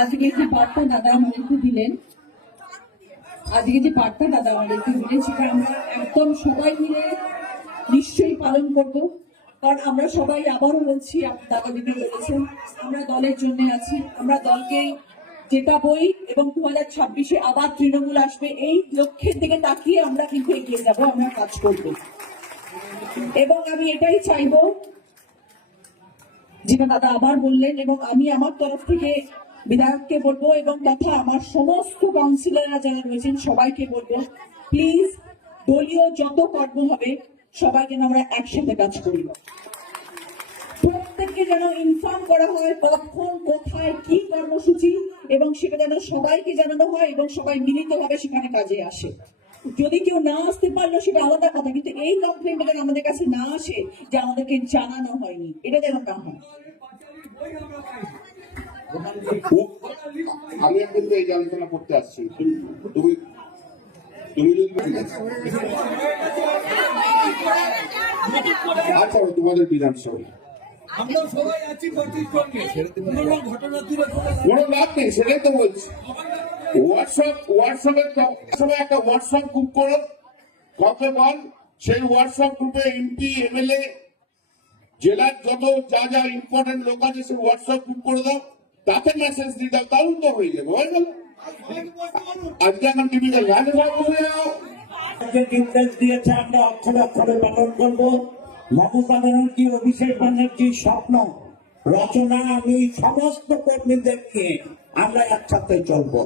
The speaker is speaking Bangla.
আজকে যে বার্তা দাদা আমাদেরকে দিলেন, সেটা আমরা একদম সবাই মিলে নিশ্চয়ই পালন করবো। কারণ আমরা সবাই, আবারও বলছি, দাদা দিদি বলেছেন, আমরা দলের জন্য আছি, আমরা দলকে জেতাবই এবং 2026-এ আবার তৃণমূল আসবে, এই লক্ষ্যের দিকে তাকিয়ে আমরা কিন্তু এগিয়ে যাবো, আমরা কাজ করবো। এবং আমি এটাই চাইবো যেটা দাদা আবার বললেন, এবং আমি আমার তরফ থেকে বিধায়ককে বলবো এবং তথা আমার সমস্ত কাউন্সিলররা যারা রয়েছেন সবাইকে বলবো, প্লিজ দলীয় যত কর্ম হবে সবাই যেন আমরা একসাথে কাজ করি, প্রত্যেককে যেন ইনফর্ম করা হয় কখন কোথায় কি কর্মসূচি, এবং সেটা যেন সবাইকে জানানো হয় এবং সবাই মিলিতভাবে সেখানে কাজে আসে। যদি কেউ না আসতে পারলো সেটা আলাদা কথা, কিন্তু এই কমপ্লেনটা যেন আমাদের কাছে না আসে যে আমাদেরকে জানানো হয়নি, এটা যেন না হয়। আমি কিন্তু এই আলোচনা করতে আসছি, তুমি আচ্ছা তোমাদের বিধানসভা আমরা সবাই আছি, কোনো লাভ নেই, সেটাই তো বলছি। হোয়াটসঅ্যাপে একটা হোয়াটসঅ্যাপ গ্রুপ করো, কতবার সেই হোয়াটসঅ্যাপ গ্রুপে এমপি এমএলএ জেলার যত যা যা ইম্পর্টেন্ট লোক আছে সেই হোয়াটসঅ্যাপ গ্রুপ করে দাও, তাতে মেসেজ দিয়ে দাও, তাহলে তো হয়ে যাবে। হয়ে গেল। আজকে এখন টিভিতে গান নির্দেশ দিয়েছে, আমরা অক্ষরে অক্ষরে পালন করবো। মমতা ব্যানার্জি, অভিষেক ব্যানার্জির স্বপ্ন রচনা আমি সমস্ত কর্মীদের নিয়ে আমরা একসাথে চলবো।